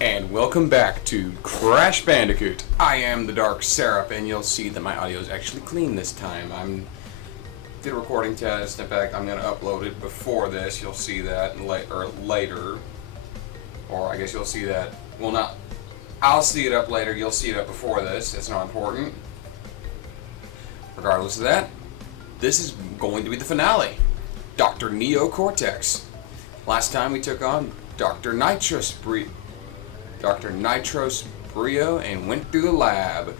And welcome back to Crash Bandicoot. I am the Dark Seraph, and you'll see that my audio is actually clean this time. Did a recording test. In fact, I'm going to upload it before this. You'll see that later. Or I guess you'll see that. Well, not. I'll see it up later. You'll see it up before this. It's not important. Regardless of that, this is going to be the finale. Dr. Neo Cortex. Last time we took on Dr. Nitros Brio and went through the lab.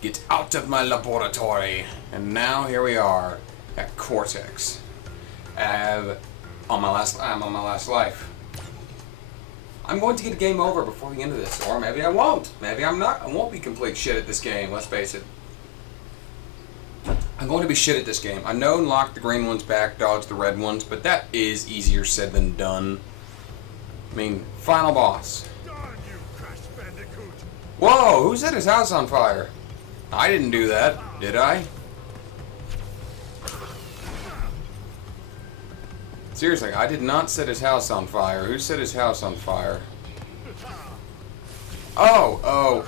Get out of my laboratory. And now here we are at Cortex. I'm on my last life. I'm going to get a game over before the end of this, or maybe I won't. Maybe I'm not. I won't be complete shit at this game. Let's face it. I'm going to be shit at this game. I know lock the green ones back, dodge the red ones, but that is easier said than done. I mean, final boss. Darn you, Crash Bandicoot! Whoa, who set his house on fire? I didn't do that, did I? Seriously, I did not set his house on fire. Who set his house on fire? Oh,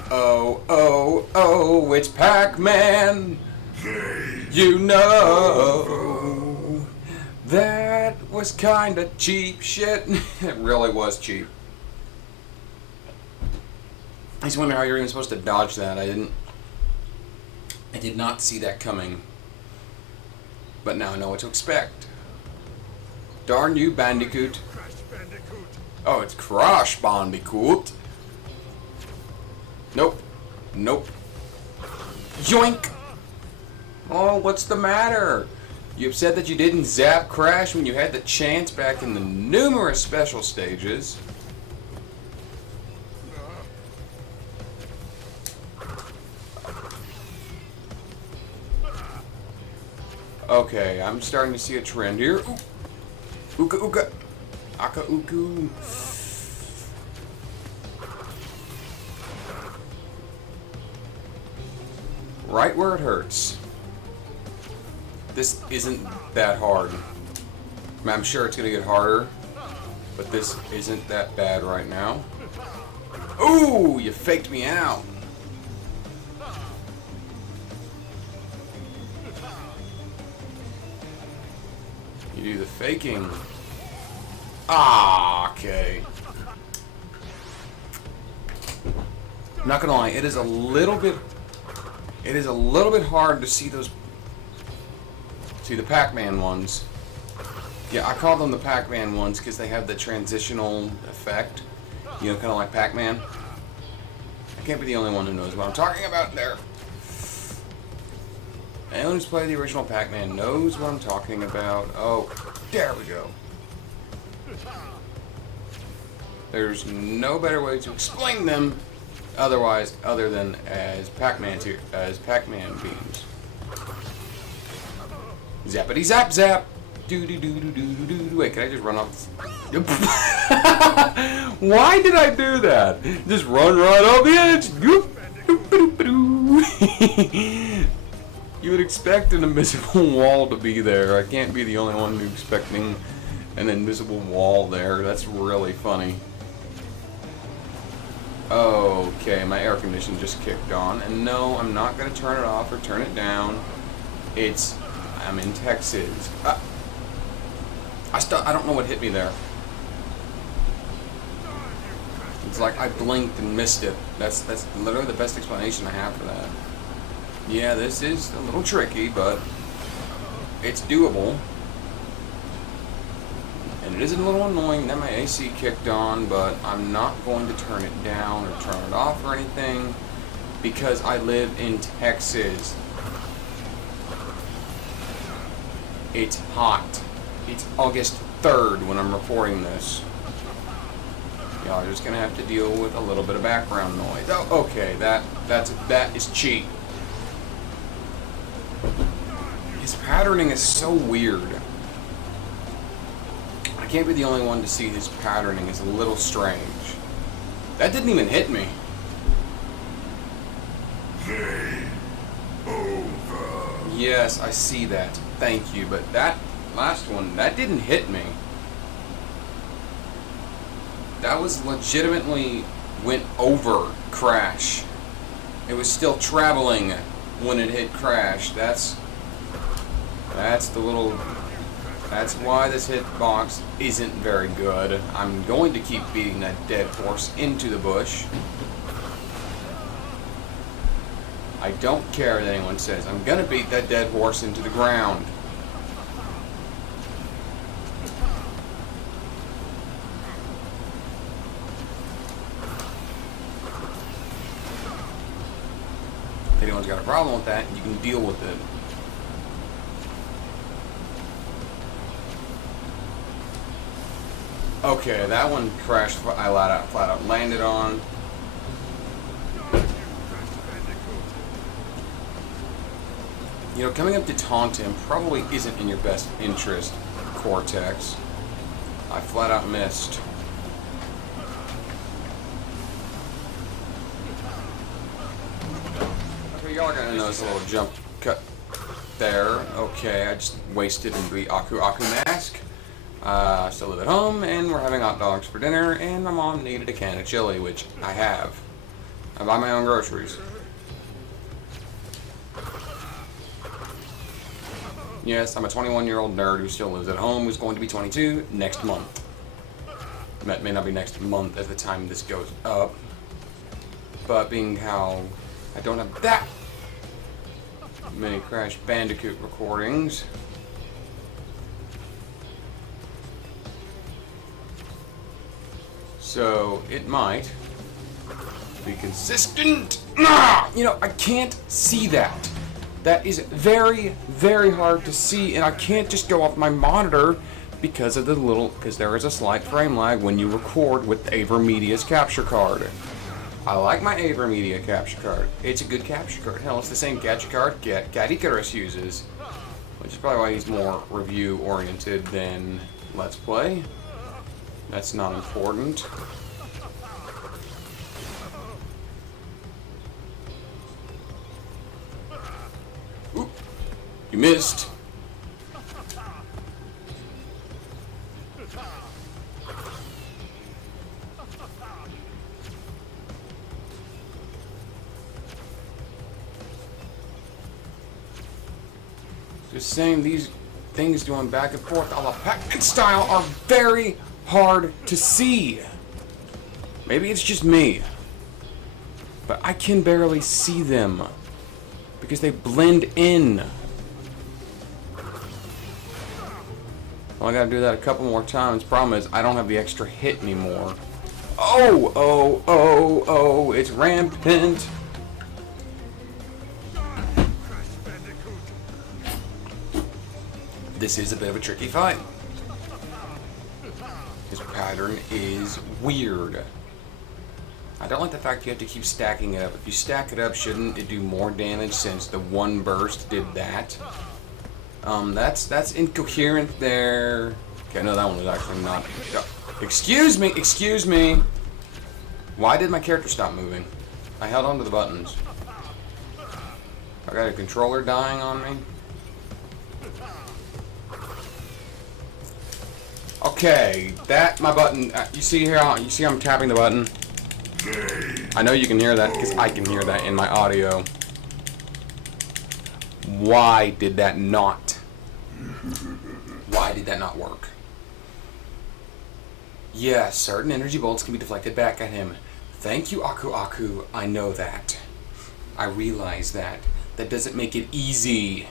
it's Pac-Man! You know, that was kinda cheap shit. It really was cheap. I just wonder how you're even supposed to dodge that. I did not see that coming. But now I know what to expect. Darn you, Bandicoot. Crash Bandicoot! Oh, it's Crash Bandicoot. Nope. Yoink! Oh, what's the matter? You upset that you didn't zap Crash when you had the chance back in the numerous special stages? Okay, I'm starting to see a trend here. Ooh. Uka uka. Aka uku. Right where it hurts. This isn't that hard. I mean, I'm sure it's gonna get harder, but this isn't that bad right now. Ooh, you faked me out. You do the faking. Ah, okay. I'm not gonna lie, it is a little bit hard to see the Pac-Man ones. Yeah, I call them the Pac-Man ones because they have the transitional effect. You know, kind of like Pac-Man. I can't be the only one who knows what I'm talking about there. Anyone who's played the original Pac-Man knows what I'm talking about. Oh, there we go. There's no better way to explain them other than as Pac-Man beams. Zappity zap zap. Doo doo doo doo doo doo doo. Wait, can I just run off? Why did I do that? Just run right off the edge. You would expect an invisible wall to be there. I can't be the only one who's expecting an invisible wall there. That's really funny. Okay, my air condition just kicked on, and no, I'm not gonna turn it off or turn it down. I'm in Texas. I don't know what hit me there. It's like I blinked and missed it. That's literally the best explanation I have for that. Yeah, this is a little tricky, but it's doable. And it is a little annoying that my AC kicked on, but I'm not going to turn it down or turn it off or anything because I live in Texas. It's hot. It's August 3rd when I'm recording this. Y'all are just gonna have to deal with a little bit of background noise. Oh, okay, that is cheap. His patterning is so weird. I can't be the only one to see his patterning is a little strange. That didn't even hit me. Game over. Yes, I see that. Thank you, but that last one, that didn't hit me. That was legitimately went over Crash. It was still traveling when it hit Crash. That's the little... That's why this hitbox isn't very good. I'm going to keep beating that dead horse into the bush. I don't care what anyone says. I'm gonna beat that dead horse into the ground. If anyone's got a problem with that, you can deal with it. Okay, that one crashed. I flat out landed on. You know, coming up to taunt him probably isn't in your best interest, Cortex. I flat out missed. Okay, y'all are gonna notice a little jump cut there. Okay, I just wasted the Aku mask. Still live at home, and we're having hot dogs for dinner, and my mom needed a can of chili, which I have. I buy my own groceries. Yes, I'm a 21-year-old nerd who still lives at home, who's going to be 22 next month. That may not be next month at the time this goes up, but being how I don't have that many Crash Bandicoot recordings, so it might be consistent. You know, I can't see that. That is very, very hard to see, and I can't just go off my monitor because of because there is a slight frame lag when you record with AverMedia's capture card. I like my AverMedia capture card. It's a good capture card. Hell, it's the same capture card Cat Icarus uses, which is probably why he's more review-oriented than Let's Play. That's not important. Oop, you missed. Just saying, these things going back and forth a la Pac-Man style are very hard to see. Maybe it's just me, but I can barely see them because they blend in. Well, I gotta do that a couple more times. Problem is, I don't have the extra hit anymore. Oh, it's rampant. This is a bit of a tricky fight. This pattern is weird. I don't like the fact you have to keep stacking it up. If you stack it up, shouldn't it do more damage since the one burst did that? That's incoherent there. Okay, no, that one was actually not. Excuse me. Why did my character stop moving? I held onto the buttons. I got a controller dying on me. Okay, my button. You see here? You see I'm tapping the button? I know you can hear that because I can hear that in my audio. Why did that not? Why did that not work? Yeah, certain energy bolts can be deflected back at him. Thank you, Aku. I know that. I realize that. That doesn't make it easy.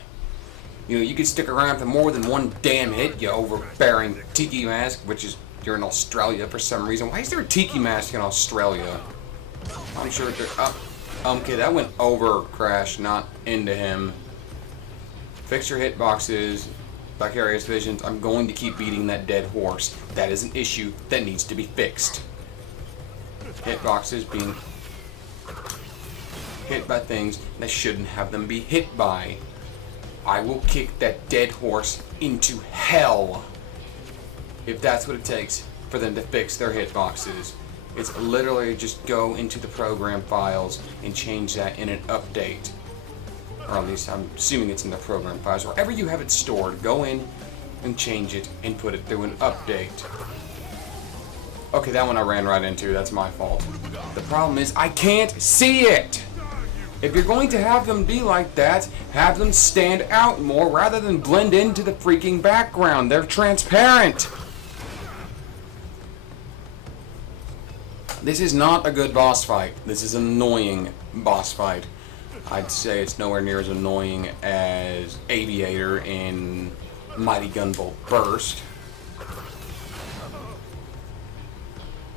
You know, you could stick around for more than one damn hit, you overbearing tiki mask, which is, you're in Australia for some reason. Why is there a tiki mask in Australia? I'm sure they're up. Okay, that went over Crash, not into him. Fix your hitboxes, vicarious visions. I'm going to keep beating that dead horse. That is an issue that needs to be fixed. Hitboxes being hit by things that shouldn't have them be hit by. I will kick that dead horse into hell if that's what it takes for them to fix their hitboxes. It's literally just go into the program files and change that in an update. Or at least I'm assuming it's in the program files. Wherever you have it stored, go in and change it and put it through an update. Okay, that one I ran right into. That's my fault. The problem is I can't see it. If you're going to have them be like that, have them stand out more rather than blend into the freaking background. They're transparent. This is not a good boss fight. This is an annoying boss fight. I'd say it's nowhere near as annoying as Aviator in Mighty Gunvolt Burst.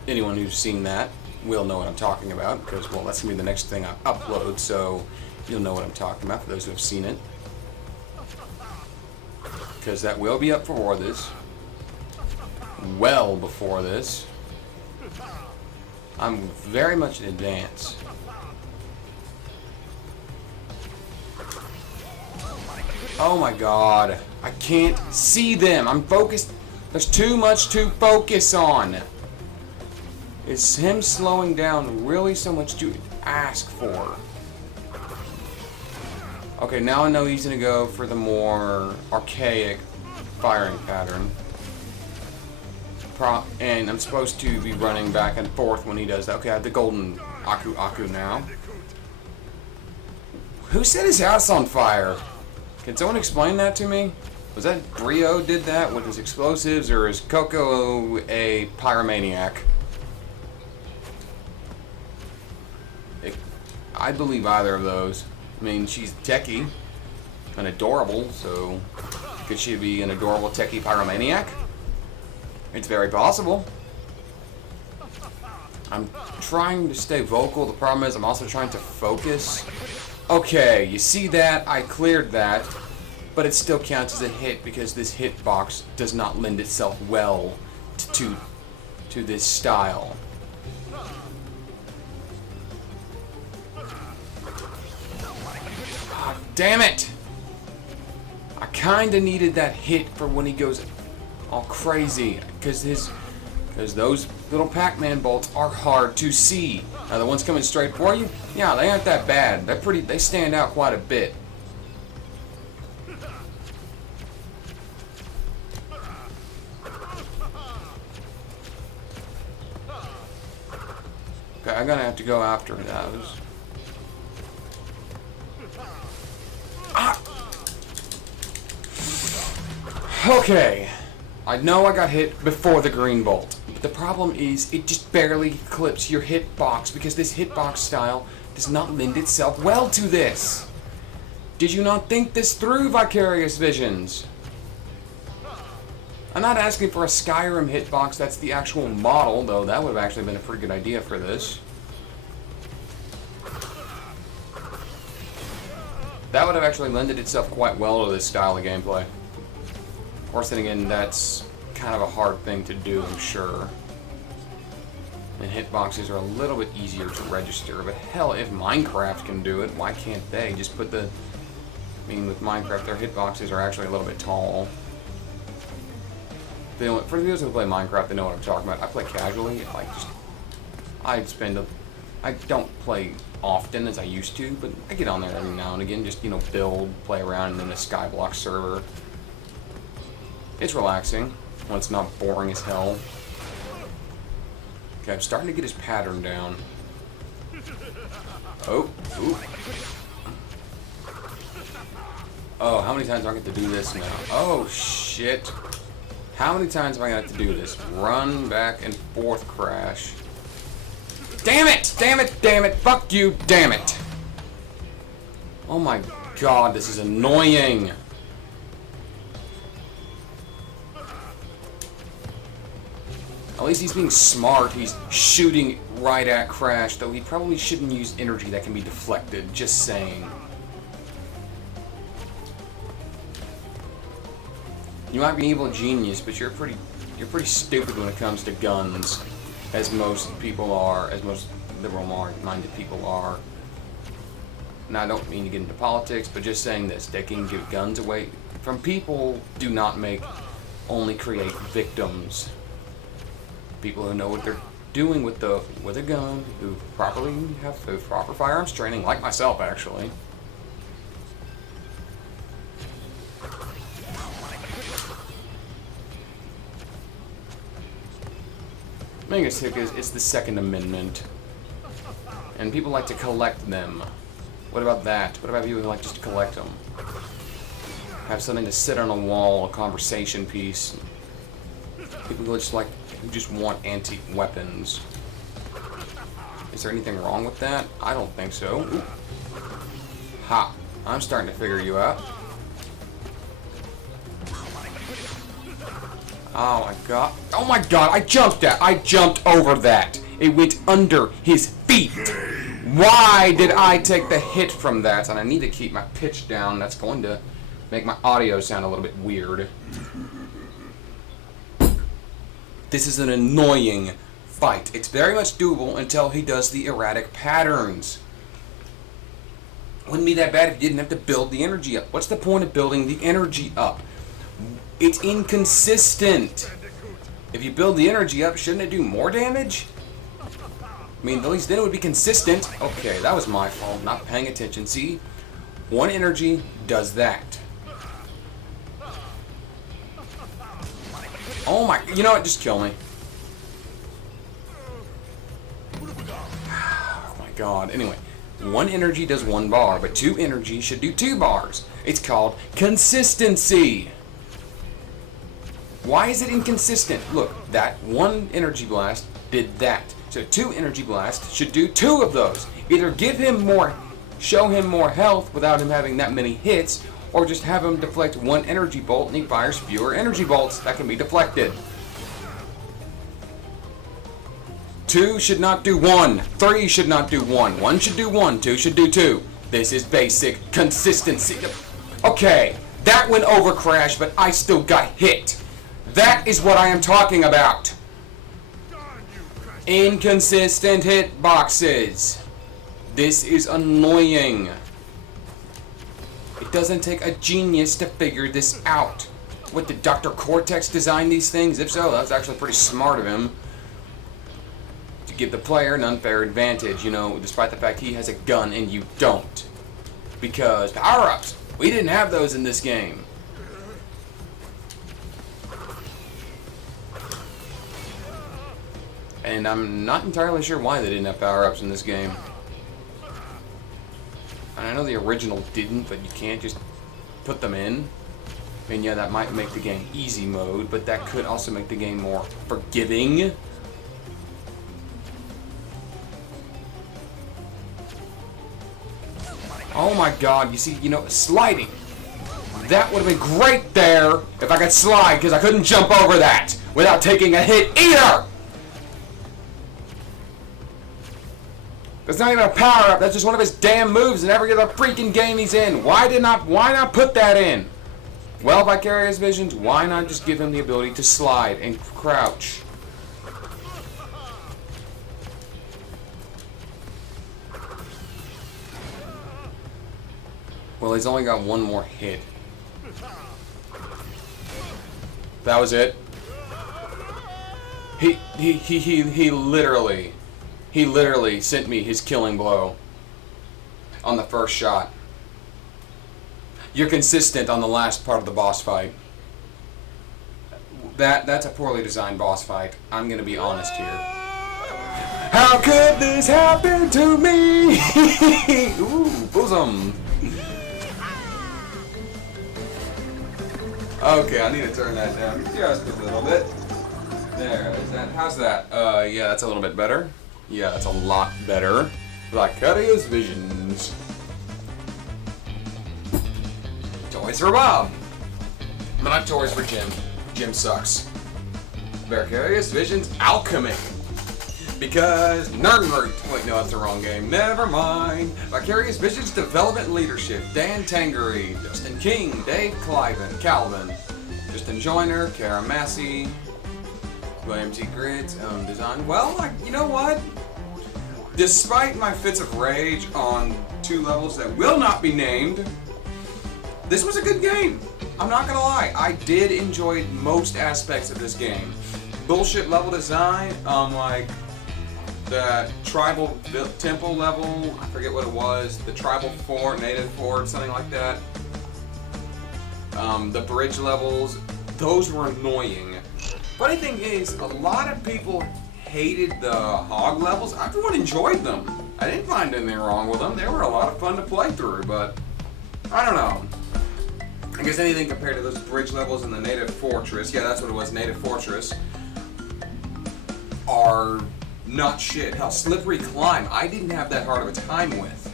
Anyone who's seen that will know what I'm talking about, because, well, that's going to be the next thing I upload, so you'll know what I'm talking about for those who have seen it. Because that will be up for this. Well before this. I'm very much in advance. Oh my god. I can't see them. I'm focused. There's too much to focus on. Is him slowing down really so much to ask for? Okay, now I know he's gonna go for the more archaic firing pattern. And I'm supposed to be running back and forth when he does that. Okay, I have the golden Aku now. Who set his house on fire? Can someone explain that to me? Was that Brio did that with his explosives, or is Coco a pyromaniac? I believe either of those. I mean, she's techie and adorable, so could she be an adorable techie pyromaniac? It's very possible. I'm trying to stay vocal. The problem is I'm also trying to focus. Okay, you see that? I cleared that, but it still counts as a hit because this hitbox does not lend itself well to this style. Oh, damn it! I kinda needed that hit for when he goes all crazy, because those little Pac-Man bolts are hard to see. Now the ones coming straight for you, yeah, they aren't that bad. They stand out quite a bit. Okay, I'm gonna have to go after those. Ah! Okay. I know I got hit before the green bolt, but the problem is it just barely clips your hitbox because this hitbox style does not lend itself well to this. Did you not think this through, Vicarious Visions? I'm not asking for a Skyrim hitbox that's the actual model, though that would have actually been a pretty good idea for this. That would have actually lended itself quite well to this style of gameplay. Of course, then again, that's kind of a hard thing to do, I'm sure. And hitboxes are a little bit easier to register, but hell, if Minecraft can do it, why can't they? Just put the... I mean, with Minecraft, their hitboxes are actually a little bit tall. For those who play Minecraft, they know what I'm talking about. I play casually, I don't play often as I used to, but I get on there every now and again, just, build, play around in a Skyblock server. It's relaxing when it's not boring as hell. Okay, I'm starting to get his pattern down. Oh, ooh. Oh, how many times do I get to do this now? Oh, shit. How many times am I going to have to do this? Run back and forth crash. Damn it! Damn it! Damn it! Fuck you! Damn it! Oh my god, this is annoying! At least he's being smart. He's shooting right at Crash, though he probably shouldn't use energy that can be deflected. Just saying. You might be an evil genius, but you're pretty stupid when it comes to guns, as most people are, as most liberal-minded people are. And I don't mean to get into politics, but just saying this: they can give guns away from people. Do not only create victims. People who know what they're doing with a gun, who properly have proper firearms training, like myself, actually. biggest tick is it's the Second Amendment. And people like to collect them. What about that? What about people who like just to collect them? Have something to sit on a wall, a conversation piece. People who just want antique weapons. Is there anything wrong with that? I don't think so. Ooh. Ha! I'm starting to figure you out. Oh my god. Oh my god, I jumped over that. It went under his feet. Why did I take the hit from that? And I need to keep my pitch down. That's going to make my audio sound a little bit weird. This is an annoying fight. It's very much doable until he does the erratic patterns. Wouldn't be that bad if you didn't have to build the energy up. What's the point of building the energy up? It's inconsistent. If you build the energy up, shouldn't it do more damage? I mean, at least then it would be consistent. Okay, that was my fault, not paying attention. See? One energy does that. Oh my, you know what? Just kill me. Oh my god. Anyway, one energy does 1 bar, but 2 energy should do 2 bars. It's called consistency. Why is it inconsistent? Look, that 1 energy blast did that. So 2 energy blasts should do 2 of those. Either give him more, show him more health without him having that many hits, or just have him deflect 1 energy bolt and he fires fewer energy bolts that can be deflected. 2 should not do 1. 3 should not do 1. 1 should do 1. 2 should do 2. This is basic consistency. Okay, that went over Crash, but I still got hit. That is what I am talking about. Inconsistent hitboxes. This is annoying. It doesn't take a genius to figure this out. What, did Dr. Cortex design these things? If so, that's actually pretty smart of him. To give the player an unfair advantage, you know, despite the fact he has a gun and you don't. Because power-ups, we didn't have those in this game. And I'm not entirely sure why they didn't have power-ups in this game. And I know the original didn't, but you can't just put them in. And yeah, that might make the game easy mode, but that could also make the game more forgiving. Oh my god, you see, you know, sliding. That would have been great there if I could slide, because I couldn't jump over that without taking a hit either! That's not even a power-up, that's just one of his damn moves in every other freaking game he's in. Why not put that in? Well, Vicarious Visions, why not just give him the ability to slide and crouch? Well, he's only got 1 more hit. That was it. He literally sent me his killing blow on the first shot. You're consistent on the last part of the boss fight. That's a poorly designed boss fight. I'm gonna be honest here. How could this happen to me? Ooh, bosom. Okay, I need to turn that down just a little bit. There, is that? How's that? Yeah, that's a little bit better. Yeah, that's a lot better. Vicarious Visions. Toys for Bob. But not toys for Jim. Jim sucks. Vicarious Visions Alchemy. Because Nerdroot. Wait, no, that's the wrong game. Never mind. Vicarious Visions Development Leadership. Dan Tangery, Justin King, Dave Calvin, Justin Joyner, Kara Massey, William T. Grid's own design. Well, you know what? Despite my fits of rage on 2 levels that will not be named, this was a good game. I'm not gonna lie. I did enjoy most aspects of this game. Bullshit level design, like the tribal temple level, I forget what it was, the tribal fort, native fort, something like that. The bridge levels, those were annoying. Funny thing is, a lot of people hated the hog levels. Everyone enjoyed them. I didn't find anything wrong with them. They were a lot of fun to play through, but I don't know. I guess anything compared to those bridge levels in the native fortress, yeah, that's what it was, native fortress, are not shit. Hell, slippery climb, I didn't have that hard of a time with.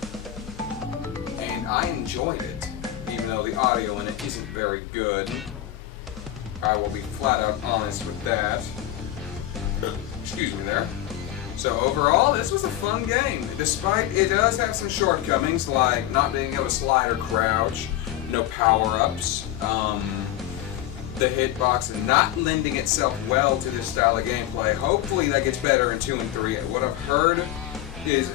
And I enjoyed it, even though the audio in it isn't very good. I will be flat out honest with that. Excuse me there. So overall, this was a fun game. Despite it does have some shortcomings, like not being able to slide or crouch, no power-ups, the hitbox not lending itself well to this style of gameplay. Hopefully that gets better in 2 and 3. What I've heard is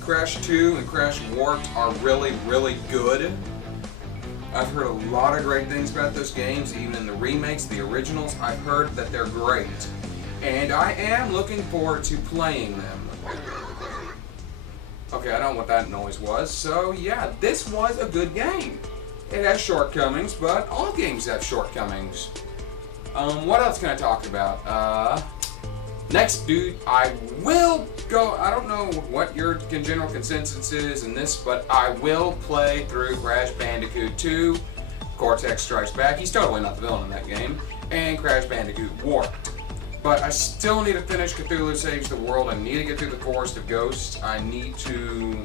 Crash 2 and Crash Warped are really, really good. I've heard a lot of great things about those games, even in the remakes, the originals. I've heard that they're great. And I am looking forward to playing them. Okay, I don't know what that noise was. So yeah, this was a good game. It has shortcomings, but all games have shortcomings. What else can I talk about? Next, dude, I will go. I don't know what your general consensus is in this, but I will play through Crash Bandicoot 2, Cortex Strikes Back. He's totally not the villain in that game, and Crash Bandicoot Warped. But I still need to finish Cthulhu Saves the World. I need to get through the Forest of Ghosts. I need to.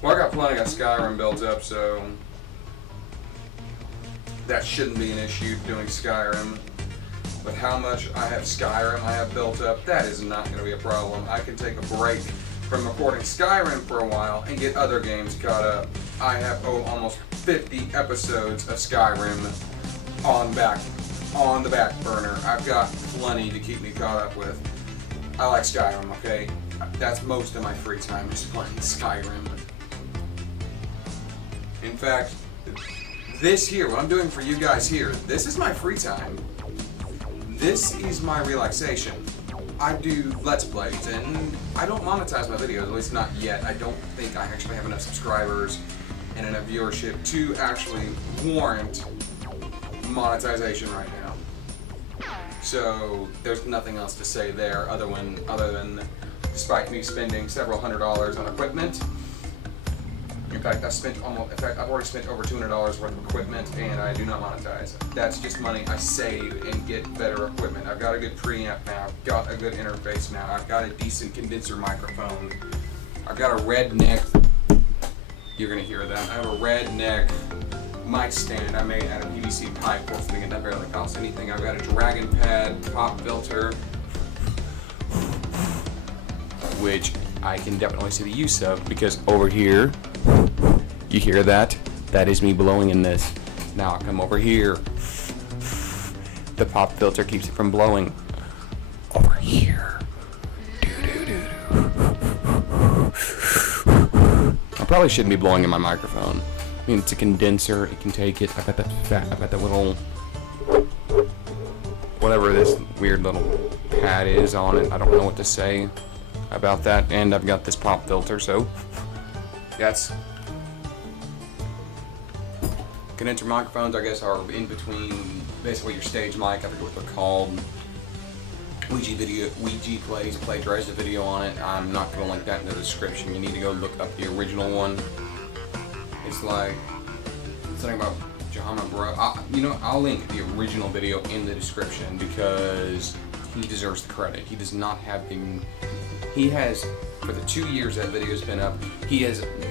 Well, I got plenty of Skyrim built up, so that shouldn't be an issue doing Skyrim. But how much I have Skyrim I have built up, that is not going to be a problem. I can take a break from recording Skyrim for a while and get other games caught up. I have almost 50 episodes of Skyrim on the back burner. I've got plenty to keep me caught up with. I like Skyrim, okay? That's most of my free time is playing Skyrim. In fact, this here, what I'm doing for you guys here, this is my free time. This is my relaxation. I do Let's Plays, and I don't monetize my videos, at least not yet. I don't think I actually have enough subscribers and enough viewership to actually warrant monetization right now. So there's nothing else to say there other than despite me spending several $100s on equipment. In fact, I've already spent over $200 worth of equipment, and I do not monetize. That's just money I save and get better equipment. I've got a good preamp now. I've got a good interface now. I've got a decent condenser microphone. I've got a red neck. You're gonna hear that. I have a red neck mic stand I made out of PVC pipe. Fortunately, that barely costs anything. I've got a dragon pad pop filter, which I can definitely see the use of, because over here, you hear that? That is me blowing in this. Now I come over here. The pop filter keeps it from blowing. Over here. I probably shouldn't be blowing in my microphone. I mean, it's a condenser. It can take it. I've got that fat. I've got that little, whatever this weird little pad is on it. I don't know what to say about that. And I've got this pop filter, so that's. Condenser microphones, I guess, are in between basically your stage mic. I forget what they're called. Ouija plagiarized a video on it. I'm not going to link that in the description. You need to go look up the original one. It's like something about Jahama Bro. I'll link the original video in the description because he deserves the credit. He does not have the. He has, for the 2 years that video's been up,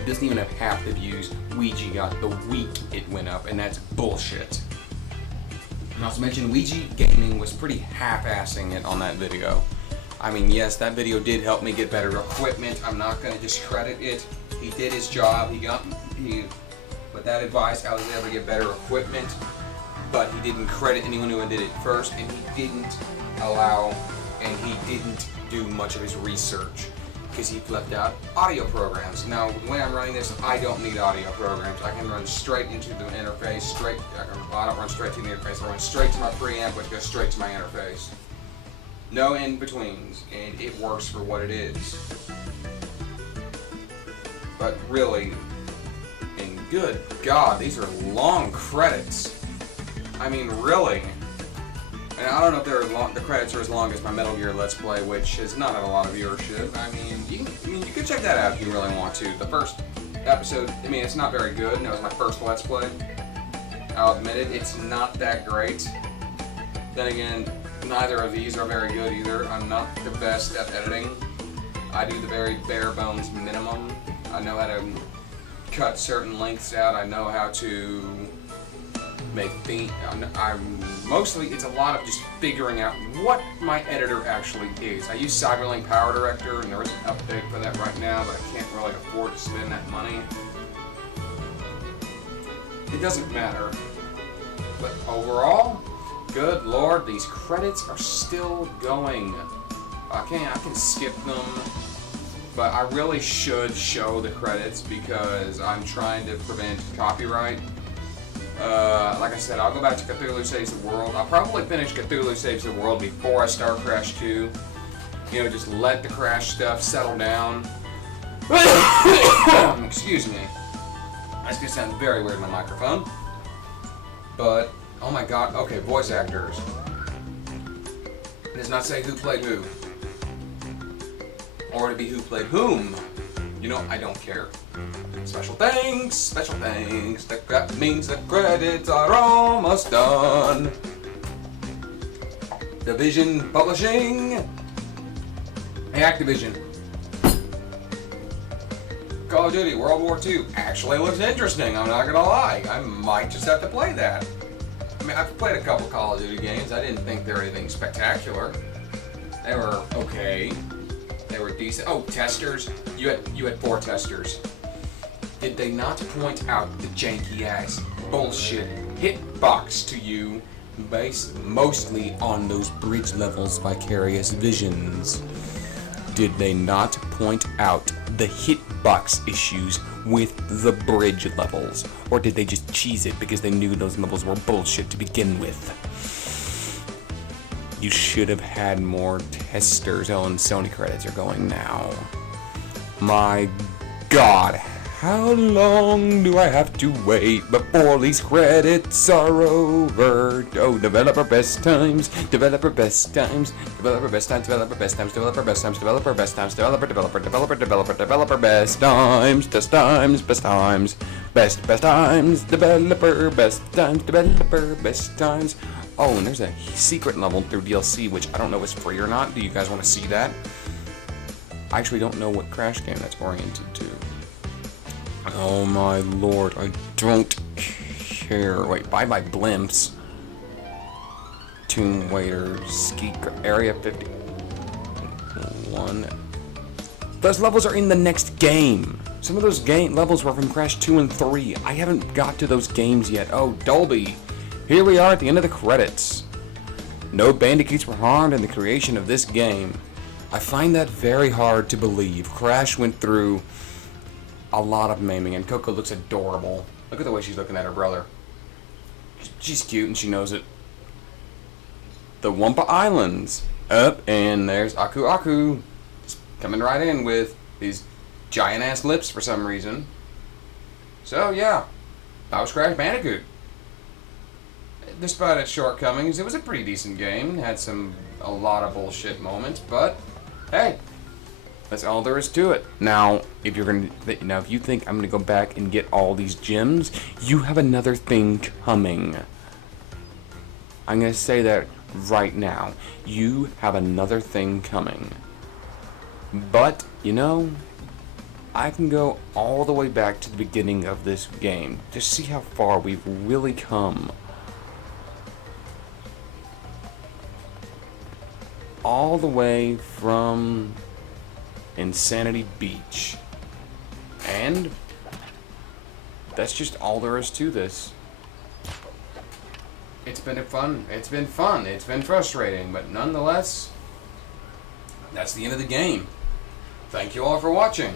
doesn't even have half the views Ouija got the week it went up, and that's bullshit. Not to mention, Ouija Gaming was pretty half-assing it on that video. I mean, yes, that video did help me get better equipment. I'm not going to discredit it. He did his job. With that advice, I was able to get better equipment, but he didn't credit anyone who did it first, and he didn't do much of his research, because he left out audio programs. Now, the way I'm running this, I don't need audio programs. I can run straight into the interface, I don't run straight to the interface, I run straight to my preamp, which goes straight to my interface. No in-betweens, and it works for what it is. But really, and good God, these are long credits. I mean, really. And I don't know if they're the credits are as long as my Metal Gear Let's Play, which has not had a lot of viewership. I mean, you can check that out if you really want to. The first episode, I mean, it's not very good, and it was my first Let's Play. I'll admit it, it's not that great. Then again, neither of these are very good either. I'm not the best at editing. I do the very bare bones minimum. I know how to cut certain lengths out. I know how to make things. Mostly, it's a lot of just figuring out what my editor actually is. I use Cyberlink Power Director, and there is an update for that right now, but I can't really afford to spend that money. It doesn't matter. But overall, good lord, these credits are still going. I can skip them, but I really should show the credits because I'm trying to prevent copyright. Like I said, I'll go back to Cthulhu Saves the World. I'll probably finish Cthulhu Saves the World before I start Crash 2. You know, just let the Crash stuff settle down. Excuse me. That's gonna sound very weird in my microphone. But, oh my god, okay, voice actors. It does not say who played who. Or to be who played whom. You know, I don't care. Special thanks, special thanks. That means the credits are almost done. Division Publishing. Hey, Activision. Call of Duty World War II actually looks interesting, I'm not gonna lie. I might just have to play that. I mean, I've played a couple Call of Duty games. I didn't think they were anything spectacular. They were okay. They were decent. Oh, testers. You had 4 testers. Did they not point out the janky ass bullshit hitbox to you based mostly on those bridge levels Vicarious Visions? Did they not point out the hitbox issues with the bridge levels? Or did they just cheese it because they knew those levels were bullshit to begin with? You should have had more testers. Oh, and Sony credits are going now. My god, how long do I have to wait before these credits are over? Oh, developer best times, developer best times, developer best times, developer best times, developer best times, developer best times, developer best times, best times, best times, best times, developer best times, developer best times. Oh, and there's a secret level through DLC, which I don't know if it's free or not. Do you guys want to see that? I actually don't know what Crash game that's oriented to. Oh my lord, I don't care. Wait, bye-bye blimps. Tomb Waiter, Ski Area 51. Those levels are in the next game. Some of those levels were from Crash 2 and 3. I haven't got to those games yet. Oh, Dolby. Here we are at the end of the credits. No bandicoots were harmed in the creation of this game. I find that very hard to believe. Crash went through a lot of maiming, and Coco looks adorable. Look at the way she's looking at her brother. She's cute, and she knows it. The Wumpa Islands. Up, and there's Aku Aku. Just coming right in with these giant-ass lips for some reason. So, yeah. That was Crash Bandicoot. Despite its shortcomings, it was a pretty decent game. Had a lot of bullshit moments, but hey, that's all there is to it. Now, if you think I'm gonna go back and get all these gems, you have another thing coming. I'm gonna say that right now. You have another thing coming. But I can go all the way back to the beginning of this game to see how far we've really come. All the way from Insanity Beach. And that's just all there is to this. It's been fun. It's been frustrating, but nonetheless, that's the end of the game. Thank you all for watching.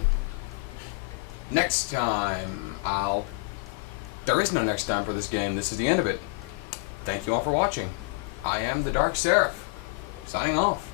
Next time, there is no next time for this game. This is the end of it. Thank you all for watching. I am the Dark Seraph. Signing off.